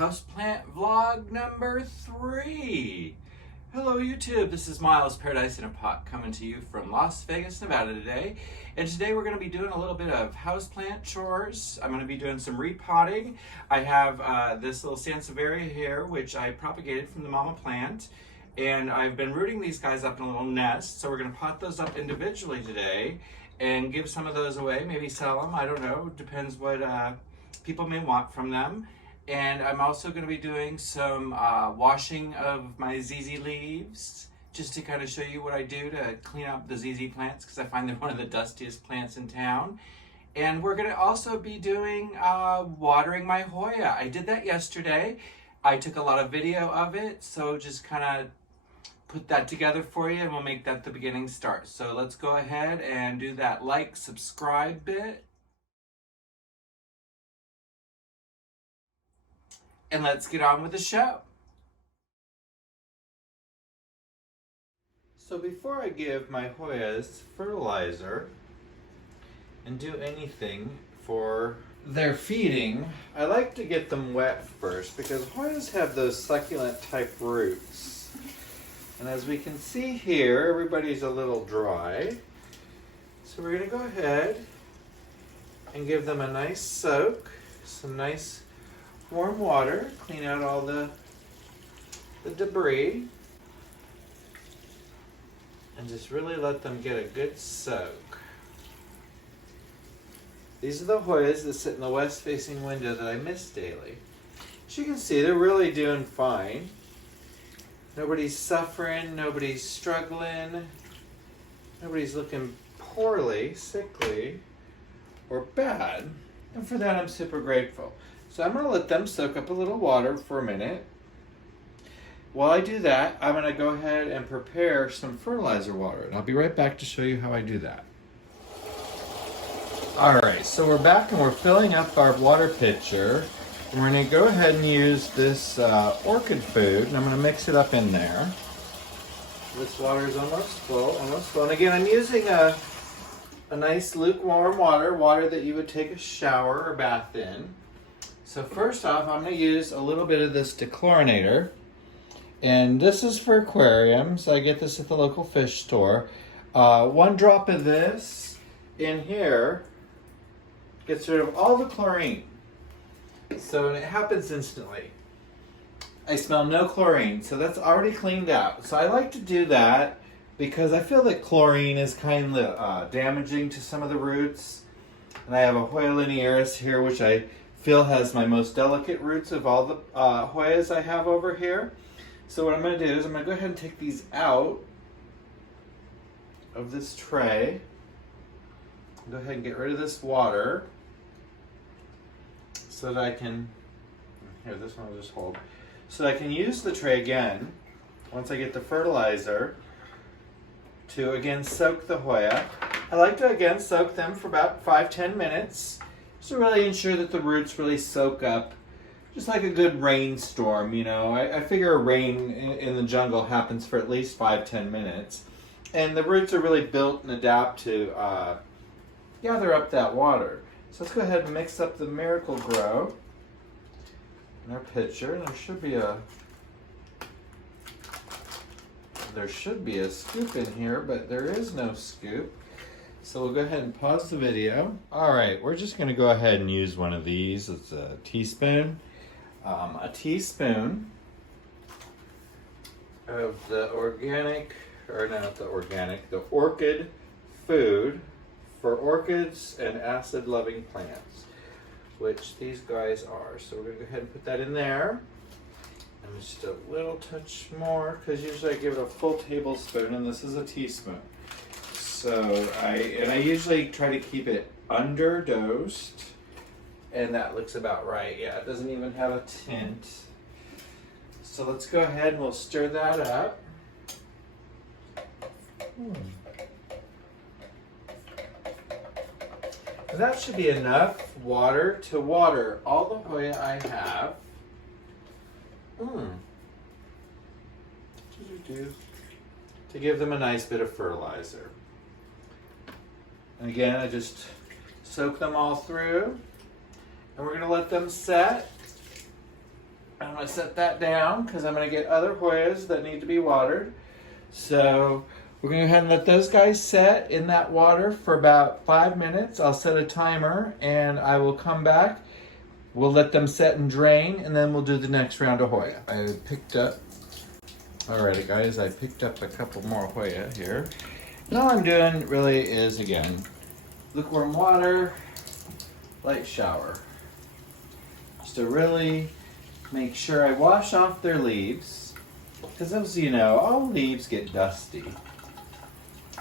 Houseplant vlog number 3. Hello YouTube, this is Miles Paradise in a Pot coming to you from Las Vegas, Nevada today. And today we're going to be doing a little bit of houseplant chores. I'm going to be doing some repotting. I have this little Sansevieria here, which I propagated from the mama plant. And I've been rooting these guys up in a little nest, so we're going to pot those up individually today and give some of those away, maybe sell them, I don't know, depends what people may want from them. And I'm also going to be doing some washing of my ZZ leaves, just to kind of show you what I do to clean up the ZZ plants, because I find they're one of the dustiest plants in town. And we're going to also be doing watering my Hoya. I did that yesterday. I took a lot of video of it, so just kind of put that together for you, and we'll make that the beginning start. So let's go ahead and do that like, subscribe bit. And let's get on with the show. So before I give my Hoyas fertilizer and do anything for their feeding, I like to get them wet first, because Hoyas have those succulent type roots. And as we can see here, everybody's a little dry. So we're gonna go ahead and give them a nice soak, some nice warm water, clean out all the debris, and just really let them get a good soak. These are the Hoyas that sit in the west facing window that I miss daily. As you can see, they're really doing fine. Nobody's suffering, nobody's struggling, nobody's looking poorly, sickly, or bad. And for that, I'm super grateful. So I'm going to let them soak up a little water for a minute. While I do that, I'm going to go ahead and prepare some fertilizer water. And I'll be right back to show you how I do that. Alright, so we're back and we're filling up our water pitcher. And we're going to go ahead and use this orchid food, and I'm going to mix it up in there. This water is almost full, And again, I'm using a nice lukewarm water that you would take a shower or bath in. So first off, I'm going to use a little bit of this dechlorinator. And this is for aquariums. I get this at the local fish store. 1 drop of this in here gets rid of all the chlorine. So it happens instantly. I smell no chlorine, so that's already cleaned out. So I like to do that because I feel that chlorine is kind of damaging to some of the roots. And I have a Hoya linearis here, which I feel has my most delicate roots of all the Hoyas I have over here. So what I'm going to do is I'm going to go ahead and take these out of this tray. Go ahead and get rid of this water so that I can, here, this one I'll just hold, so that I can use the tray again once I get the fertilizer to again soak the Hoya. I like to again soak them for about 5-10 minutes. To really ensure that the roots really soak up, just like a good rainstorm, you know. I figure a rain in the jungle happens for at least 5-10 minutes. And the roots are really built and adapt to gather up that water. So let's go ahead and mix up the Miracle Grow in our pitcher. There should be a scoop in here, but there is no scoop. So we'll go ahead and pause the video. All right, we're just gonna go ahead and use one of these. It's a teaspoon. A teaspoon of the the orchid food for orchids and acid-loving plants, which these guys are. So we're gonna go ahead and put that in there. And just a little touch more, because usually I give it a full tablespoon, and this is a teaspoon. So I usually try to keep it underdosed, and that looks about right. Yeah, it doesn't even have a tint. So let's go ahead and we'll stir that up. That should be enough water to water all the Hoya I have. To give them a nice bit of fertilizer. And again, I just soak them all through, and we're going to let them set I'm going to set that down because I'm going to get other Hoyas that need to be watered. So we're going to go ahead and let those guys set in that water for about 5 minutes. I'll set a timer and I will come back. We'll let them set and drain, and then we'll do the next round of Hoya. I picked up, alrighty guys, I picked up a couple more Hoya here. And all I'm doing really is, again, lukewarm water, light shower. Just to really make sure I wash off their leaves. Because as you know, all leaves get dusty.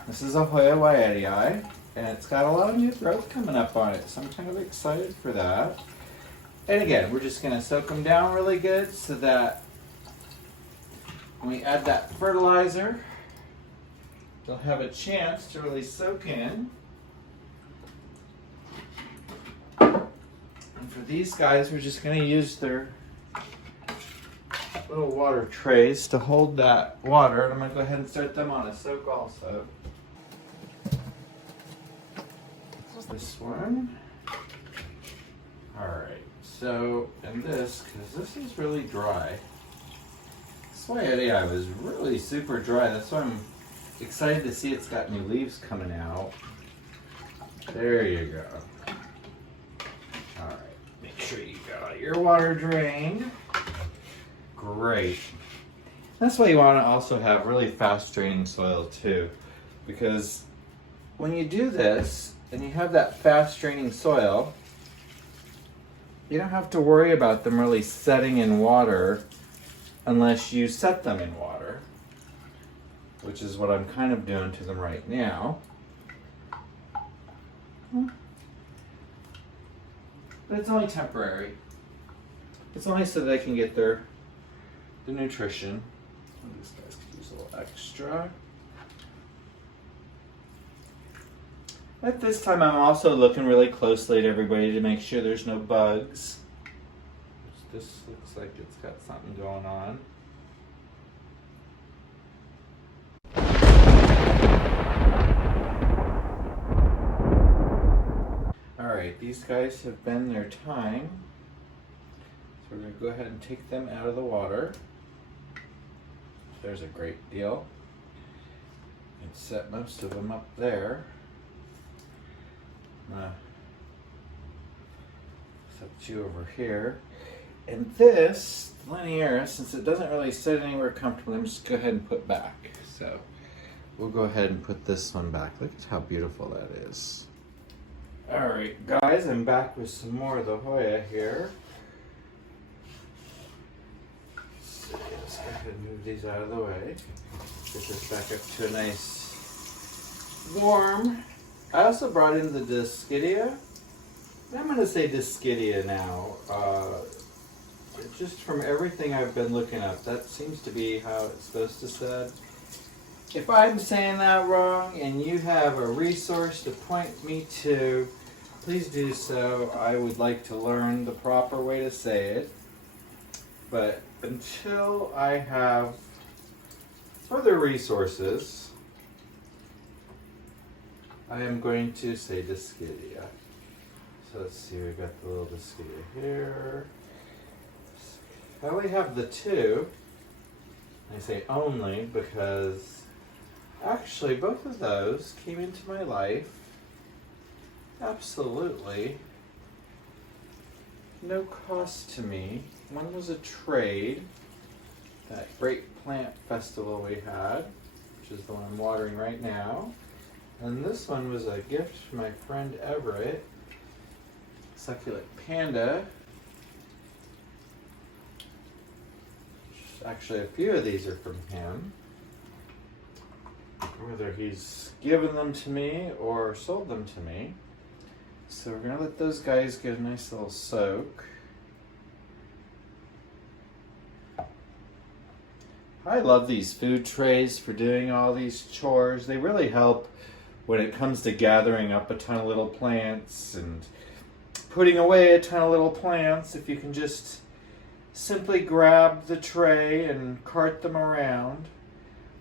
This is a Hoya Waiatii, and it's got a lot of new growth coming up on it, so I'm kind of excited for that. And again, we're just going to soak them down really good so that when we add that fertilizer, they'll have a chance to really soak in. And for these guys, we're just going to use their little water trays to hold that water. And I'm going to go ahead and start them on a soak also. This one. Alright, so, and this, because this is really dry. This Waiatii was really super dry. That's why I'm excited to see it's got new leaves coming out. There you go. Alright, make sure you got your water drained. Great. That's why you want to also have really fast draining soil too. Because when you do this, and you have that fast draining soil, you don't have to worry about them really setting in water unless you set them in water, which is what I'm kind of doing to them right now. But it's only temporary. It's only so they can get the nutrition. These guys could use a little extra. At this time, I'm also looking really closely at everybody to make sure there's no bugs. This looks like it's got something going on. Alright, these guys have been their time. So we're going to go ahead and take them out of the water. There's a great deal. And set most of them up there. Set you over here. And this linearis, since it doesn't really sit anywhere comfortable, I'm just go ahead and put back. So we'll go ahead and put this one back. Look at how beautiful that is. Alright guys, I'm back with some more of the Hoya here. So let's go ahead and move these out of the way. Get this back up to a nice warm. I also brought in the Discidia. I'm going to say Discidia now. Just from everything I've been looking up, that seems to be how it's supposed to say. If I'm saying that wrong and you have a resource to point me to, please do so. I would like to learn the proper way to say it. But until I have further resources, I am going to say Discidia. So let's see, we've got the little Discidia here. I only have the two. I say only because actually both of those came into my life absolutely no cost to me. One was a trade, that great plant festival we had, which is the one I'm watering right now. And this one was a gift from my friend Everett, Succulent Panda. Actually, a few of these are from him. Whether he's given them to me or sold them to me. So we're going to let those guys get a nice little soak. I love these food trays for doing all these chores. They really help when it comes to gathering up a ton of little plants and putting away a ton of little plants. If you can just simply grab the tray and cart them around.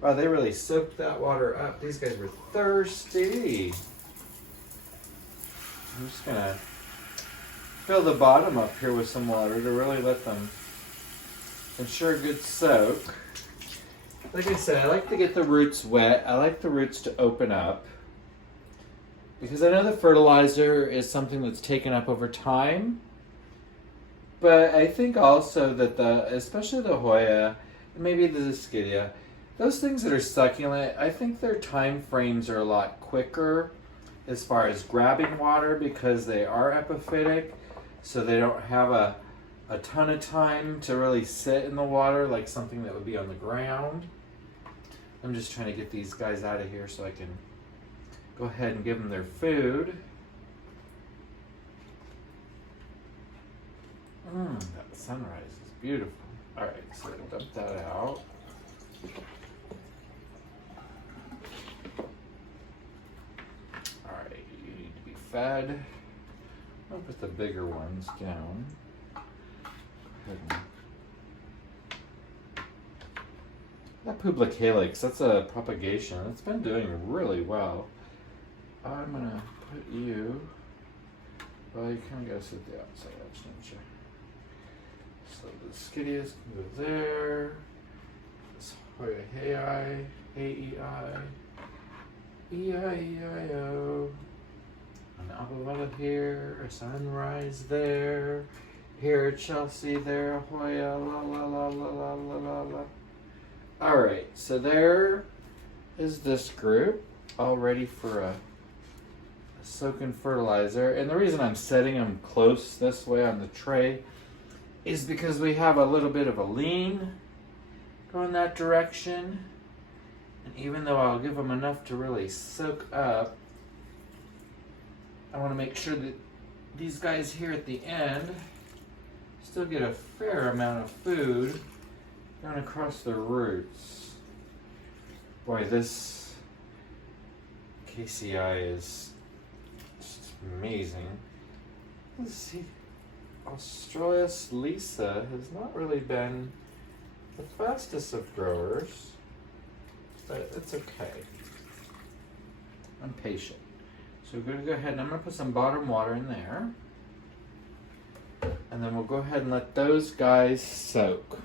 Wow, they really soaked that water up. These guys were thirsty. I'm just gonna fill the bottom up here with some water to really let them ensure a good soak. Like I said, I like to get the roots wet. I like the roots to open up. Because I know the fertilizer is something that's taken up over time. But I think also that especially the Hoya, and maybe the Zyskidia, those things that are succulent, I think their time frames are a lot quicker as far as grabbing water because they are epiphytic. So they don't have a ton of time to really sit in the water like something that would be on the ground. I'm just trying to get these guys out of here so I can go ahead and give them their food. That sunrise is beautiful. Alright, so dump that out. Alright, you need to be fed. I'll put the bigger ones down. That Publicalyx, that's a propagation. It's been doing really well. I'm gonna put you. Well, you kind of gotta sit the outside edge, don't you? So the Zyskidias can go there. This Hoya Hei, Hei, E-I-E-I-O. An Avovada here, a sunrise there. Here, Chelsea there, Hoya, la la la la la la la la. Alright, so there is this group, all ready for a soak in fertilizer. And the reason I'm setting them close this way on the tray is because we have a little bit of a lean going that direction. And even though I'll give them enough to really soak up, I want to make sure that these guys here at the end still get a fair amount of food going across their roots. Boy, this KCI is just amazing. Let's see. Australis Lisa has not really been the fastest of growers, but it's okay. I'm patient. So we're going to go ahead and I'm going to put some bottom water in there. And then we'll go ahead and let those guys soak.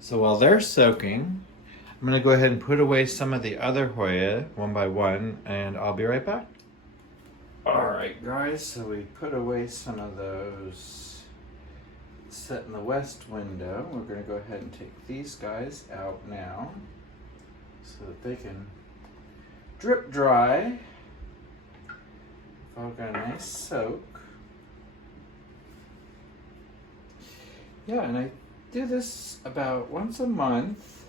So while they're soaking, I'm going to go ahead and put away some of the other Hoya one by one, and I'll be right back. Alright guys, so we put away some of those set in the west window. We're going to go ahead and take these guys out now so that they can drip dry. I've all got a nice soak. Yeah, and I do this about once a month.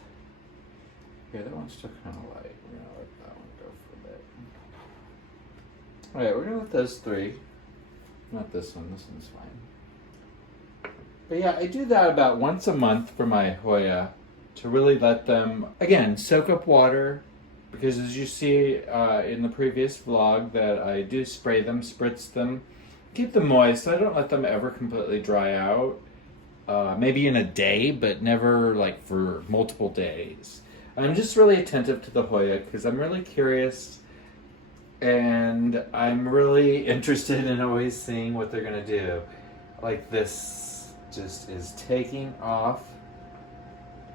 Here, that one's still kind of light. We're going to let that one go for a bit. Alright, we're going to let those three. Not this one, this one's fine. But yeah, I do that about once a month for my Hoya to really let them, again, soak up water. Because as you see in the previous vlog that I do spray them, spritz them, keep them moist so I don't let them ever completely dry out. Maybe in a day, but never like for multiple days. I'm just really attentive to the Hoya because I'm really curious and I'm really interested in always seeing what they're gonna do. Like this just is taking off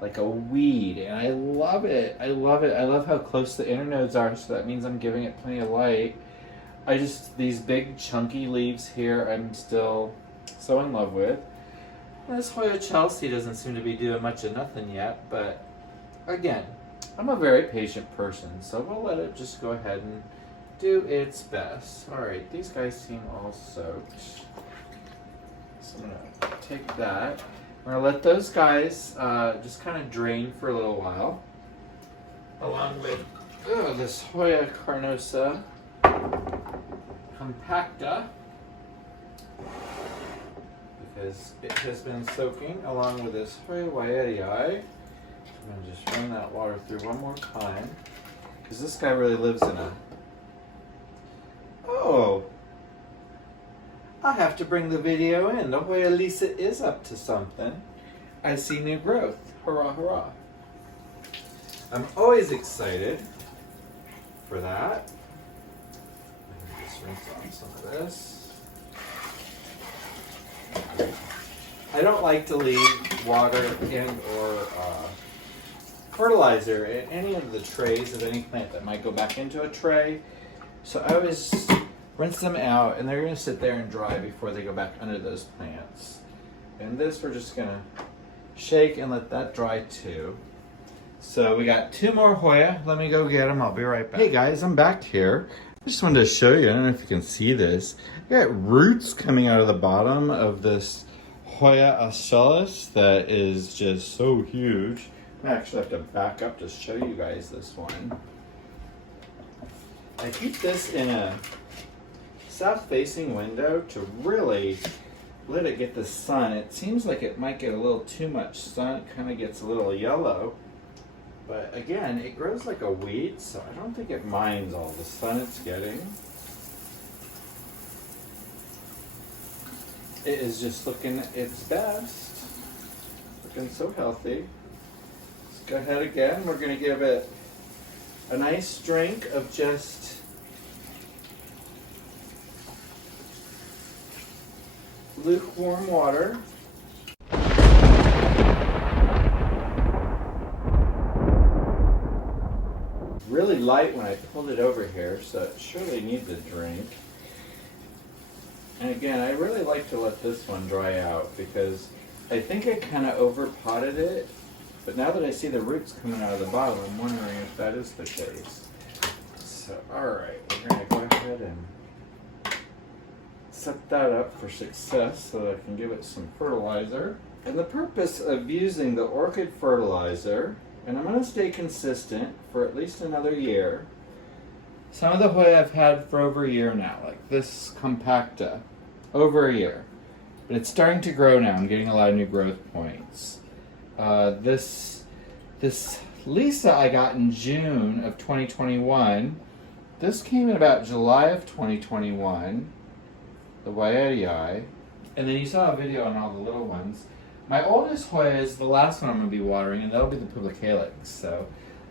like a weed and I love it. I love it. I love how close the inner nodes are, so that means I'm giving it plenty of light. These big chunky leaves here I'm still so in love with. This Hoya Chelsea doesn't seem to be doing much of nothing yet, but again, I'm a very patient person, so we'll let it just go ahead and do its best. Alright, these guys seem all soaked. So I'm going to take that. I'm going to let those guys just kind of drain for a little while. Along with this Hoya carnosa compacta. Because it has been soaking along with this Hoya Wyetii. I'm going to just run that water through one more time. Because this guy really lives in a... Oh! I have to bring the video in. The Hoya Lisa is up to something. I see new growth. Hurrah, hurrah. I'm always excited for that. Let me just rinse off some of this. I don't like to leave water and or fertilizer in any of the trays of any plant that might go back into a tray. So I always rinse them out, and they're going to sit there and dry before they go back under those plants. And this we're just going to shake and let that dry too. So we got 2 more Hoya. Let me go get them. I'll be right back. Hey guys, I'm back here. I just wanted to show you, I don't know if you can see this. I got roots coming out of the bottom of this Hoya Australis that is just so huge. I actually have to back up to show you guys this one. I keep this in a south-facing window to really let it get the sun. It seems like it might get a little too much sun. It kind of gets a little yellow. But again, it grows like a weed, so I don't think it minds all the sun it's getting. It is just looking its best. Looking so healthy. Let's go ahead again. We're going to give it a nice drink of just lukewarm water. Really light when I pulled it over here, so it surely needs a drink. And again, I really like to let this one dry out because I think I kind of over potted it, but now that I see the roots coming out of the bottom, I'm wondering if that is the case. So, alright, we're going to go ahead and set that up for success so that I can give it some fertilizer. And the purpose of using the orchid fertilizer, and I'm going to stay consistent for at least another year. Some of the Hoya I've had for over a year now, like this compacta, over a year. But it's starting to grow now. I'm getting a lot of new growth points. This Lisa I got in June of 2021. This came in about July of 2021. The Waiatii. And then you saw a video on all the little ones. My oldest Hoya is the last one I'm going to be watering, and that'll be the Publicalyx. So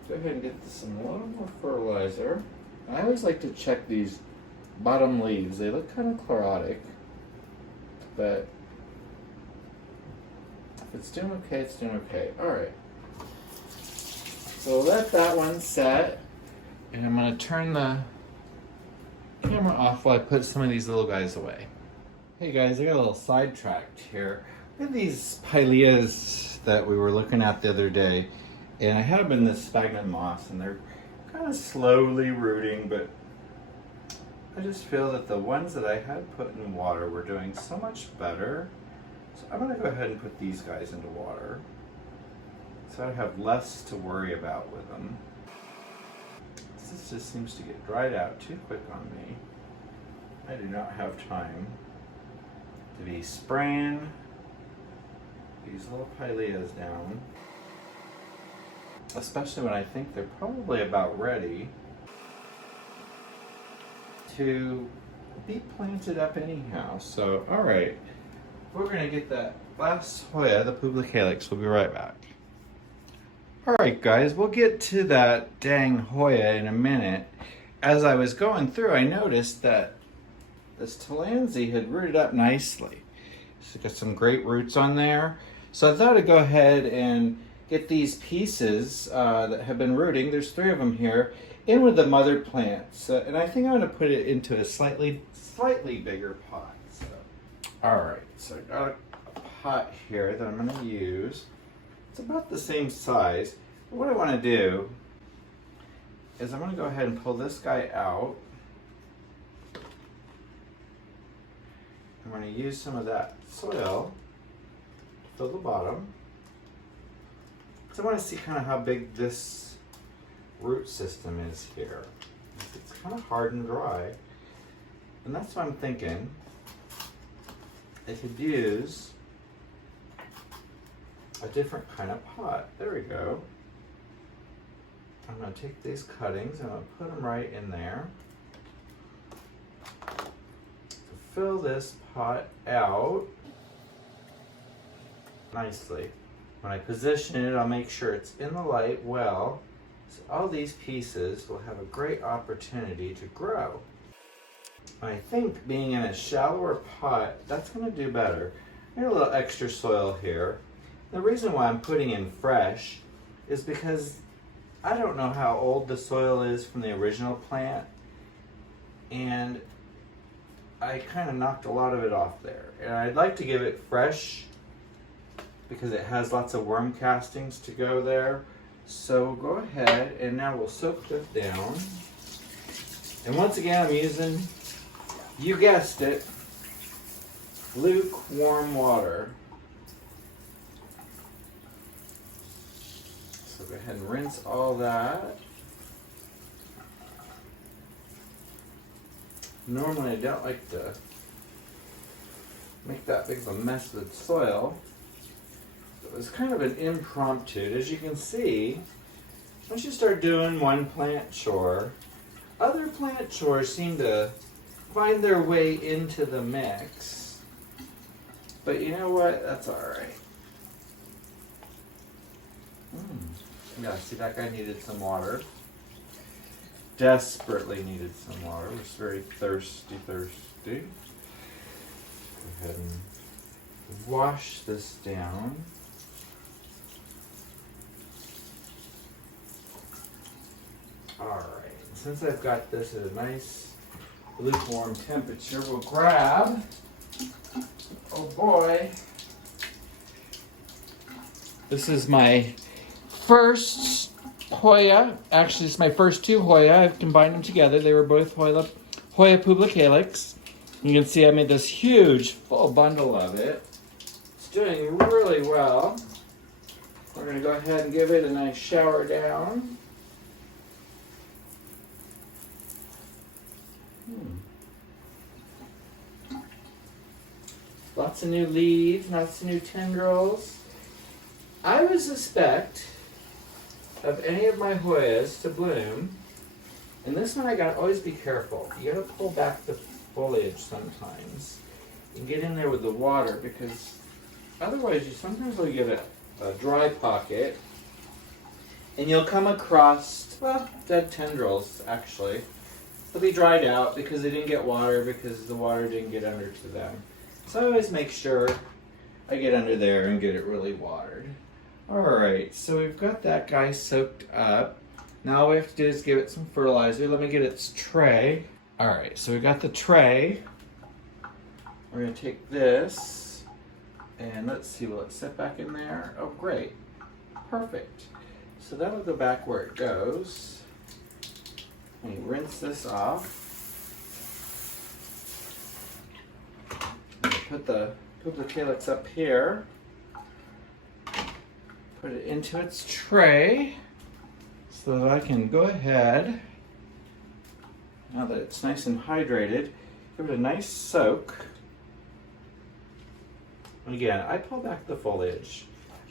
go ahead and get some a little more fertilizer. I always like to check these bottom leaves. They look kind of chlorotic, but if it's doing okay, it's doing okay. All right. So we'll let that one set, and I'm going to turn the camera off while I put some of these little guys away. Hey guys, I got a little sidetracked here. Look at these pileas that we were looking at the other day, and I had them in this sphagnum moss, and they're kind of slowly rooting, but I just feel that the ones that I had put in water were doing so much better. So I'm going to go ahead and put these guys into water so I have less to worry about with them. This just seems to get dried out too quick on me. I do not have time to be spraying these little pileas down, especially when I think they're probably about ready to be planted up anyhow. So, all right, we're going to get that last Hoya, the Publicalyx. We'll be right back. All right, guys, we'll get to that dang Hoya in a minute. As I was going through, I noticed that this Talansi had rooted up nicely. It's got some great roots on there. So I thought I'd go ahead and get these pieces that have been rooting, there's 3 of them here, in with the mother plants. And I think I'm going to put it into a slightly bigger pot. So, all right, so I got a pot here that I'm going to use. It's about the same size. But what I want to do is I'm going to go ahead and pull this guy out. I'm going to use some of that soil to fill the bottom. So I want to see kind of how big this root system is here. It's kind of hard and dry. And that's what I'm thinking. I could use a different kind of pot. There we go. I'm going to take these cuttings and I'm going to put them right in there. Fill this pot out nicely. When I position it, I'll make sure it's in the light well, so all these pieces will have a great opportunity to grow. And I think being in a shallower pot, that's going to do better. I got a little extra soil here. The reason why I'm putting in fresh is because I don't know how old the soil is from the original plant, and I kind of knocked a lot of it off there. And I'd like to give it fresh because it has lots of worm castings to go there. So go ahead and now we'll soak this down. And once again, I'm using, you guessed it, lukewarm water. So go ahead and rinse all that. Normally I don't like to make that big of a mess with soil. It was kind of an impromptu. As you can see, once you start doing one plant chore, other plant chores seem to find their way into the mix. But you know what? That's alright. Yeah, see, that guy needed some water. Desperately needed some water. Was very thirsty. Go ahead and wash this down. Alright, since I've got this at a nice lukewarm temperature, we'll grab, oh boy, this is my first Hoya. Actually, it's my first two Hoya. I've combined them together. They were both Hoya publicalyx. You can see I made this huge full bundle of it. It's doing really well. We're going to go ahead and give it a nice shower down. Lots of new leaves, lots of new tendrils. I would suspect of any of my Hoyas to bloom, and this one I gotta always be careful. You gotta pull back the foliage sometimes and get in there with the water, because otherwise you sometimes will get a dry pocket and you'll come across, well, dead tendrils actually. They'll be dried out because they didn't get water, because the water didn't get under to them. So I always make sure I get under there and get it really watered. Alright, so we've got that guy soaked up. Now all we have to do is give it some fertilizer. Let me get its tray. Alright, so we got the tray. We're going to take this and let's see, will it set back in there? Oh great, perfect. So that'll go back where it goes. Let me rinse this off. Put the calyx up here. Put it into its tray so that I can go ahead, now that it's nice and hydrated, give it a nice soak. And again, I pull back the foliage.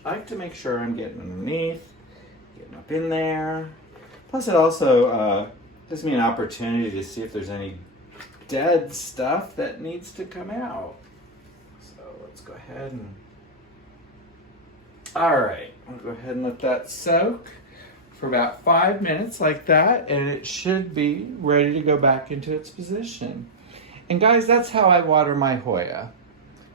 I like to make sure I'm getting underneath, getting up in there. Plus it also gives me an opportunity to see if there's any dead stuff that needs to come out. So let's go ahead and, all right, I'll go ahead and let that soak for about 5 minutes like that, and it should be ready to go back into its position. And guys, that's how I water my Hoya.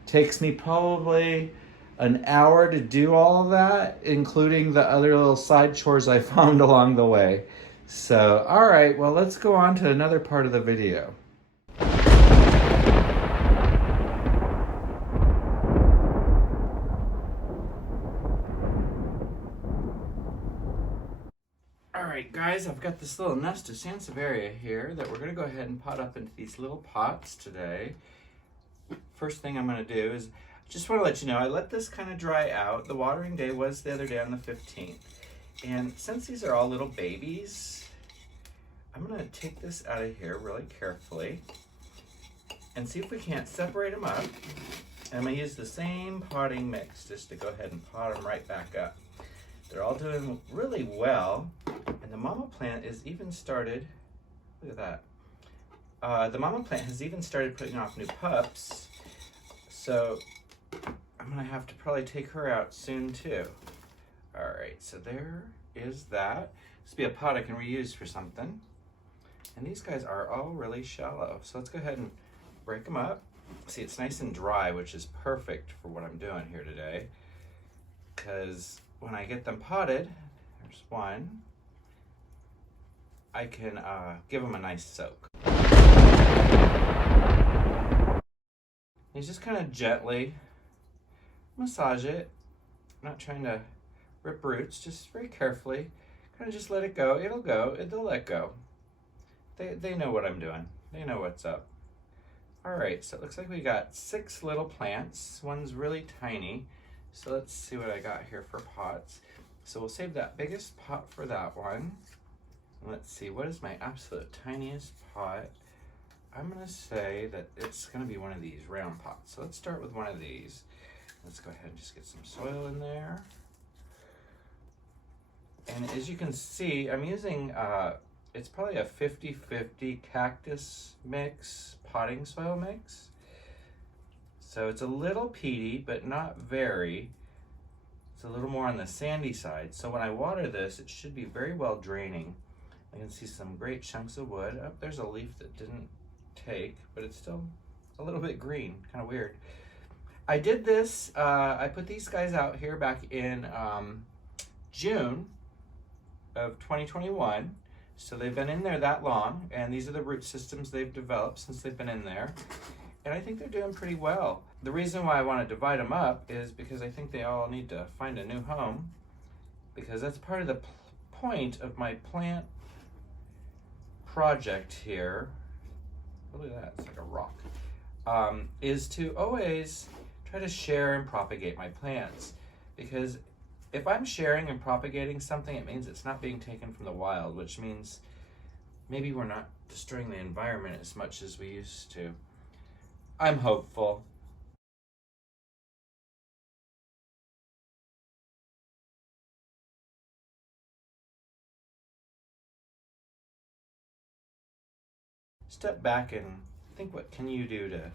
Takes me probably an hour to do all of that, including the other little side chores I found along the way. So, all right, well, let's go on to another part of the video. Alright guys, I've got this little nest of Sansevieria here that we're going to go ahead and pot up into these little pots today. First thing I'm going to do is, just want to let you know, I let this kind of dry out. The watering day was the other day on the 15th. And since these are all little babies, I'm going to take this out of here really carefully and see if we can't separate them up. And I'm going to use the same potting mix just to go ahead and pot them right back up. They're all doing really well, and the mama plant is even started, look at that. The mama plant has even started putting off new pups, so I'm gonna have to probably take her out soon too. All right, so there is that. This will be a pot I can reuse for something. And these guys are all really shallow, so let's go ahead and break them up. See, it's nice and dry, which is perfect for what I'm doing here today. because when I get them potted, there's one, I can give them a nice soak. You just kind of gently massage it. I'm not trying to rip roots, just very carefully. Kind of just let it go. It'll go. They'll let go. They know what I'm doing. They know what's up. All right, so it looks like we got 6 little plants. One's really tiny. So let's see what I got here for pots. So we'll save that biggest pot for that one. Let's see, what is my absolute tiniest pot? I'm gonna say that it's gonna be one of these round pots. So let's start with one of these. Let's go ahead and just get some soil in there. And as you can see, I'm using, it's probably a 50-50 cactus mix, potting soil mix. So it's a little peaty, but not very. It's a little more on the sandy side. So when I water this, it should be very well draining. I can see some great chunks of wood. Oh, there's a leaf that didn't take, but it's still a little bit green, kind of weird. I did this, I put these guys out here back in June of 2021. So they've been in there that long, and these are the root systems they've developed since they've been in there. And I think they're doing pretty well. The reason why I want to divide them up is because I think they all need to find a new home, because that's part of the point of my plant project here. Look at that, it's like a rock. Is to always try to share and propagate my plants, because if I'm sharing and propagating something, it means it's not being taken from the wild, which means maybe we're not destroying the environment as much as we used to. I'm hopeful. Step back and think, what can you do to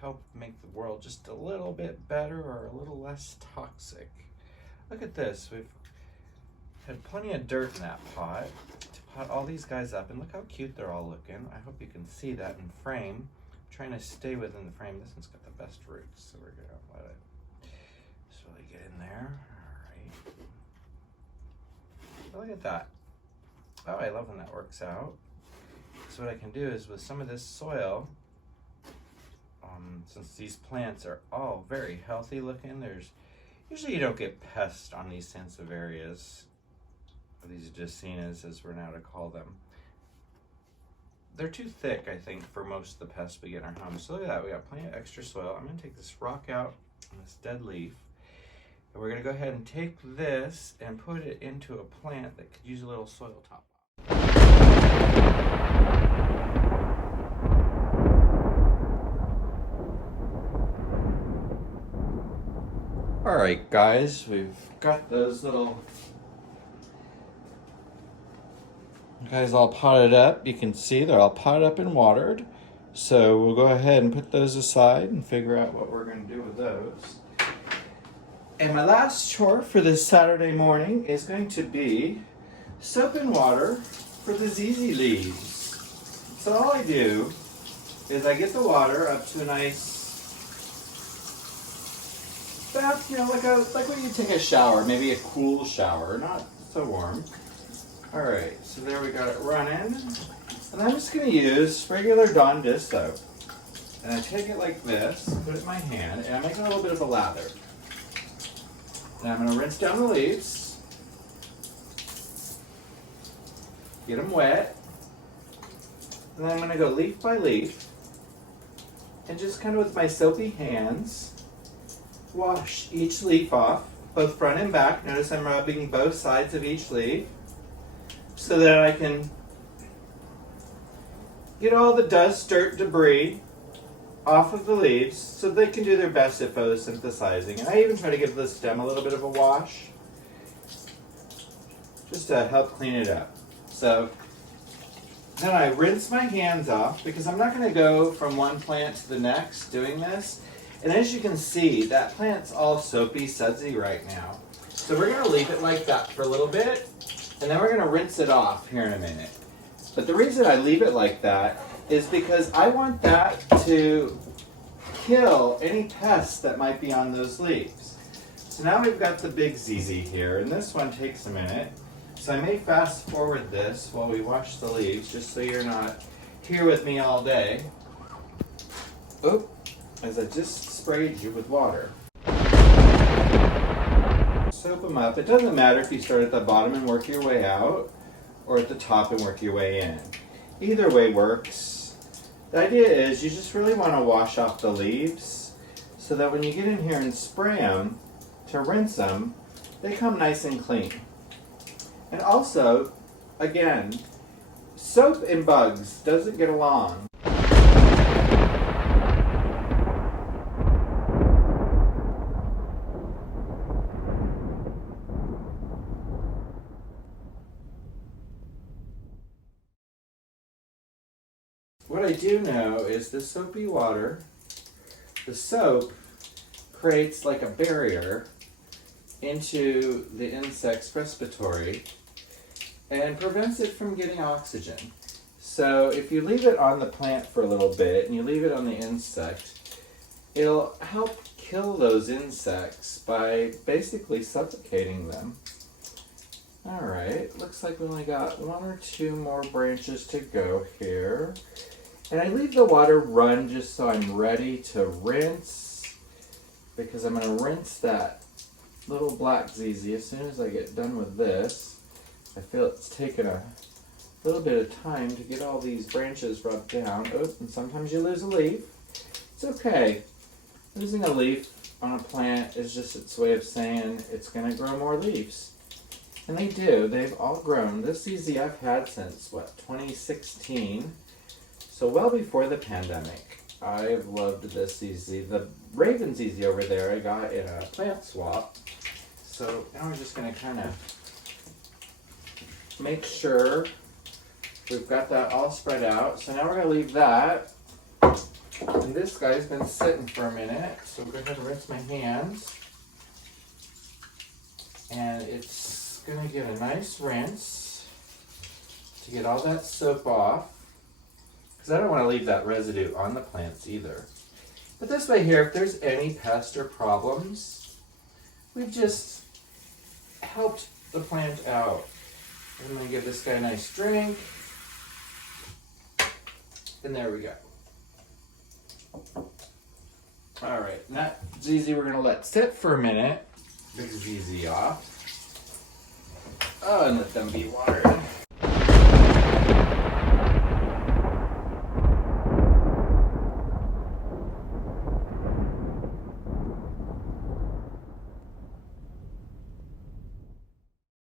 help make the world just a little bit better or a little less toxic? Look at this. We've had plenty of dirt in that pot to pot all these guys up, and look how cute they're all looking. I hope you can see that in frame. I'm trying to stay within the frame. This one's got the best roots, so we're gonna let it just really get in there. All right. Look at that. Oh, I love when that works out. So what I can do is with some of this soil, since these plants are all very healthy looking, usually you don't get pests on these Sansevierias, or these Dracaenas as we're now to call them. They're too thick, I think, for most of the pests we get in our homes. So look at that, we got plenty of extra soil. I'm gonna take this rock out, and this dead leaf, and we're gonna go ahead and take this and put it into a plant that could use a little soil top. All right, guys, we've got those little guys all potted up. You can see they're all potted up and watered. So we'll go ahead and put those aside and figure out what we're going to do with those. And my last chore for this Saturday morning is going to be soap and water for the ZZ leaves. So all I do is I get the water up to a nice bath, like when you take a shower, maybe a cool shower, not so warm. All right, so there we got it running. And I'm just gonna use regular Dawn dish soap. And I take it like this, put it in my hand, and I make a little bit of a lather. And I'm gonna rinse down the leaves, get them wet, and then I'm gonna go leaf by leaf, and just kind of with my soapy hands, wash each leaf off, both front and back. Notice I'm rubbing both sides of each leaf so that I can get all the dust, dirt, debris off of the leaves so they can do their best at photosynthesizing. And I even try to give the stem a little bit of a wash just to help clean it up. So then I rinse my hands off because I'm not going to go from one plant to the next doing this. And as you can see, that plant's all soapy, sudsy right now. So we're gonna leave it like that for a little bit, and then we're gonna rinse it off here in a minute. But the reason I leave it like that is because I want that to kill any pests that might be on those leaves. So So now we've got the big ZZ here, and this one takes a minute. So I may fast forward this while we wash the leaves, just so you're not here with me all day. Oh, as I just sprayed you with water. Soap them up. It doesn't matter if you start at the bottom and work your way out, or at the top and work your way in. Either way works. The idea is you just really want to wash off the leaves so that when you get in here and spray them to rinse them, they come nice and clean. And also, again, soap and bugs doesn't get along. What I do know is the soapy water, the soap creates like a barrier into the insect's respiratory and prevents it from getting oxygen. So if you leave it on the plant for a little bit and you leave it on the insect, it'll help kill those insects by basically suffocating them. Alright, looks like we only got 1 or 2 more branches to go here. And I leave the water run just so I'm ready to rinse, because I'm going to rinse that little black ZZ as soon as I get done with this. I feel it's taken a little bit of time to get all these branches rubbed down. Oh, and sometimes you lose a leaf. It's okay. Losing a leaf on a plant is just its way of saying it's going to grow more leaves. And they do. They've all grown. This ZZ I've had since, 2016. So well before the pandemic. I've loved this ZZ. The Raven ZZ over there I got in a plant swap. So now we're just going to kind of make sure we've got that all spread out. So now we're going to leave that. And this guy's been sitting for a minute. So I'm going to rinse my hands. And it's going to get a nice rinse to get all that soap off. Because I don't want to leave that residue on the plants either. But this way here, if there's any pest or problems, we've just helped the plant out. I'm going to give this guy a nice drink. And there we go. Alright, and that ZZ we're going to let sit for a minute. Big ZZ off. Oh, and let them be watered.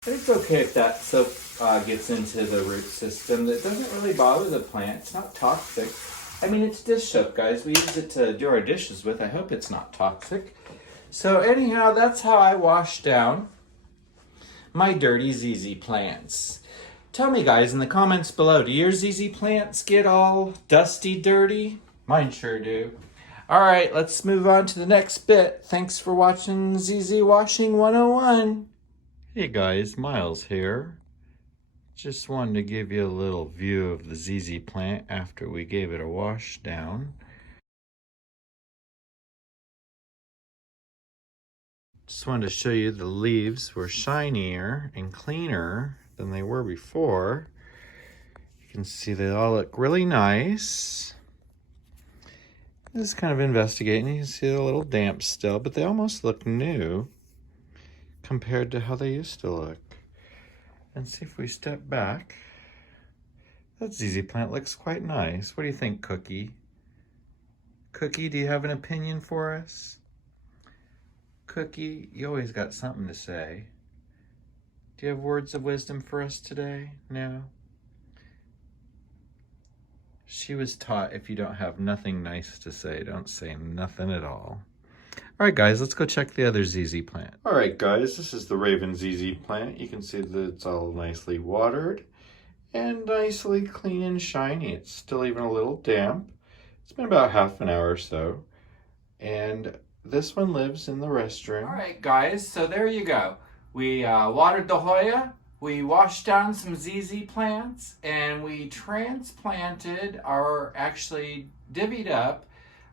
It's okay if that soap gets into the root system. That doesn't really bother the plant. It's not toxic. I mean, it's dish soap, guys. We use it to do our dishes with. I hope it's not toxic. So anyhow, that's how I wash down my dirty ZZ plants. Tell me, guys, in the comments below, do your ZZ plants get all dusty, dirty? Mine sure do. All right, let's move on to the next bit. Thanks for watching ZZ Washing 101. Hey guys, Miles here. Just wanted to give you a little view of the ZZ plant after we gave it a wash down. Just wanted to show you the leaves were shinier and cleaner than they were before. You can see they all look really nice. This is kind of investigating. You can see they're a little damp still, but they almost look new compared to how they used to look. And see if we step back. That ZZ plant looks quite nice. What do you think, Cookie? Cookie, do you have an opinion for us? Cookie, you always got something to say. Do you have words of wisdom for us today? No? She was taught if you don't have nothing nice to say, don't say nothing at all. All right, guys, let's go check the other ZZ plant. All right, guys, this is the Raven ZZ plant. You can see that it's all nicely watered and nicely clean and shiny. It's still even a little damp. It's been about half an hour or so. And this one lives in the restroom. All right, guys, so there you go. We watered the Hoya, we washed down some ZZ plants, and we transplanted, or actually divvied up,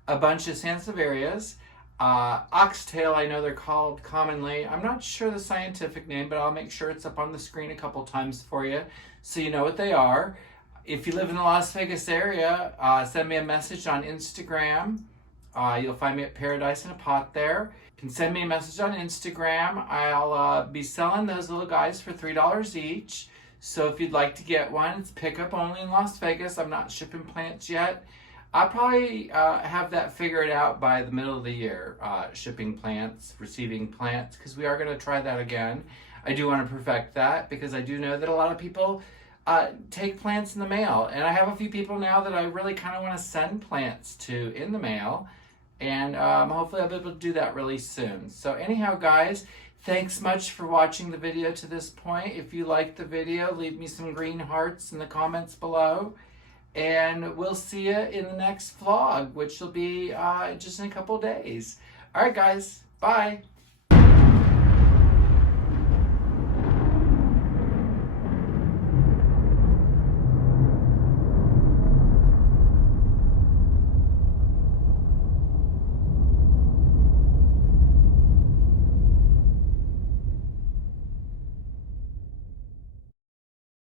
a bunch of Sansevierias. Oxtail, I know they're called commonly. I'm not sure the scientific name, but I'll make sure it's up on the screen a couple times for you so you know what they are. If you live in the Las Vegas area, send me a message on Instagram. You'll find me at Paradise in a Pot there. You can send me a message on Instagram. I'll be selling those little guys for $3 each. So if you'd like to get one, it's pickup only in Las Vegas. I'm not shipping plants yet. I'll probably have that figured out by the middle of the year, shipping plants, receiving plants, because we are going to try that again. I do want to perfect that because I do know that a lot of people take plants in the mail. And I have a few people now that I really kind of want to send plants to in the mail. And hopefully I'll be able to do that really soon. So anyhow, guys, thanks much for watching the video to this point. If you liked the video, leave me some green hearts in the comments below. And we'll see you in the next vlog, which will be just in a couple days. All right, guys. Bye.